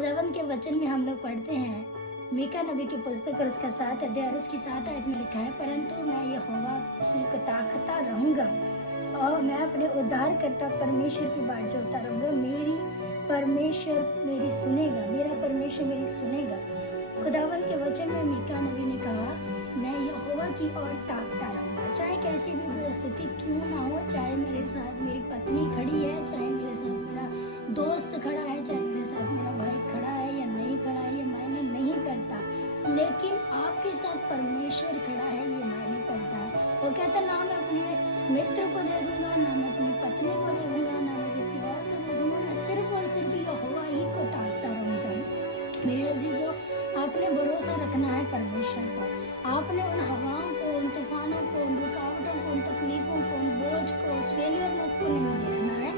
खुदावंद के वचन में हम लोग पढ़ते हैं, मीका नबी की पुस्तक और उसका 7 अध्याय और उसकी 7 आयत में लिखा है, परंतु मैं यहोवा ही को ताकता रहूंगा और मैं अपने उद्धारकर्ता परमेश्वर की बाट जोता रहूंगा। मेरी परमेश्वर मेरी सुनेगा, मेरा परमेश्वर मेरी सुनेगा। खुदावंद के वचन में मीका नबी ने कहा, मैं यहोवा की ओर ताकता रहूंगा, चाहे कैसी भी परिस्थिति क्यों ना हो, चाहे मेरे साथ मेरी पत्नी खड़ी है, चाहे मेरे साथ मेरा दोस्त खड़ा है, चाहे मेरे साथ मेरा भाई खड़ा है या नहीं खड़ा है, ये मायने नहीं करता, लेकिन आपके साथ परमेश्वर खड़ा है, ये मायने करता है। वो कहता, ना मैं अपने मित्र को दे दूंगा, ना मैं अपनी पत्नी को दे दूंगा, ना मैं किसी और को दे दूंगा, मैं सिर्फ और सिर्फ यहोवा ही को ताकता रहूंगा। मेरे अजीजों, आपने भरोसा रखना है परमेश्वर पर। आपने उन हवाओं को, उन तूफानों को, उन रुकावटों को, उन तकलीफों को, उन बोझ को, उस फेलियरनेस को नहीं देखना है,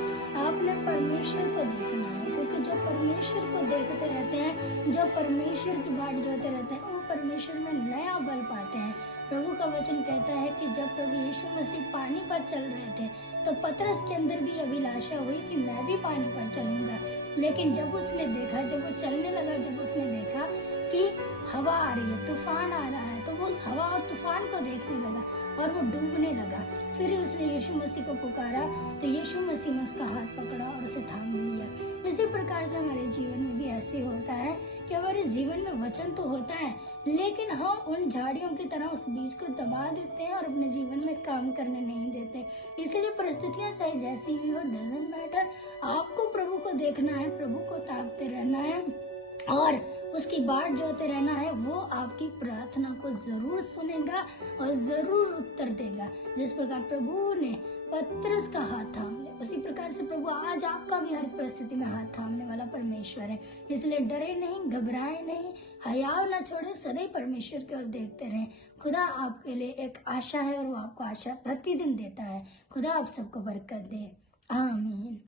आपने परमेश्वर को देखना है। क्योंकि जो परमेश्वर को देखते रहते हैं, जो परमेश्वर की बाट जोते रहते हैं, वो परमेश्वर में नया बल पाते हैं। प्रभु का वचन कहता है कि जब प्रभु यीशु मसीह पानी पर चल रहे थे तो पतरस के अंदर भी अभिलाषा हुई कि मैं भी पानी पर चलूंगा। लेकिन जब उसने देखा, जब वो चलने लगा, जब उसने देखा कि हवा आ रही है, तूफान आ रहा है, तो वो उस हवा और तूफान को देखने लगा और वो डूबने लगा। फिर उसने यीशु मसीह को पुकारा तो यीशु मसीह ने उसका हाथ पकड़ा और उसे थाम लिया। इसी प्रकार से हमारे जीवन में भी ऐसे होता है कि हमारे जीवन में वचन तो होता है, लेकिन हम उन झाड़ियों की तरह उस बीज को दबा देते हैं और अपने जीवन में काम करने नहीं देते। इसलिए परिस्थितियां चाहे जैसी भी हो, डजंट मैटर, आपको प्रभु को देखना है, प्रभु को ताकते रहना है और उसकी बाट जोते रहना है। वो आपकी प्रार्थना को जरूर सुनेगा और जरूर उत्तर देगा। जिस प्रकार प्रभु ने पतरस का हाथ थाम लिया, उसी प्रकार से प्रभु आज आपका भी हर परिस्थिति में हाथ थामने वाला परमेश्वर है। इसलिए डरे नहीं, घबराए नहीं, हयाव न छोड़े, सदैव परमेश्वर की ओर देखते रहें। खुदा आपके लिए एक आशा है और वो आपको आशा प्रतिदिन देता है। खुदा आप सबको बरकत दे। आमीन।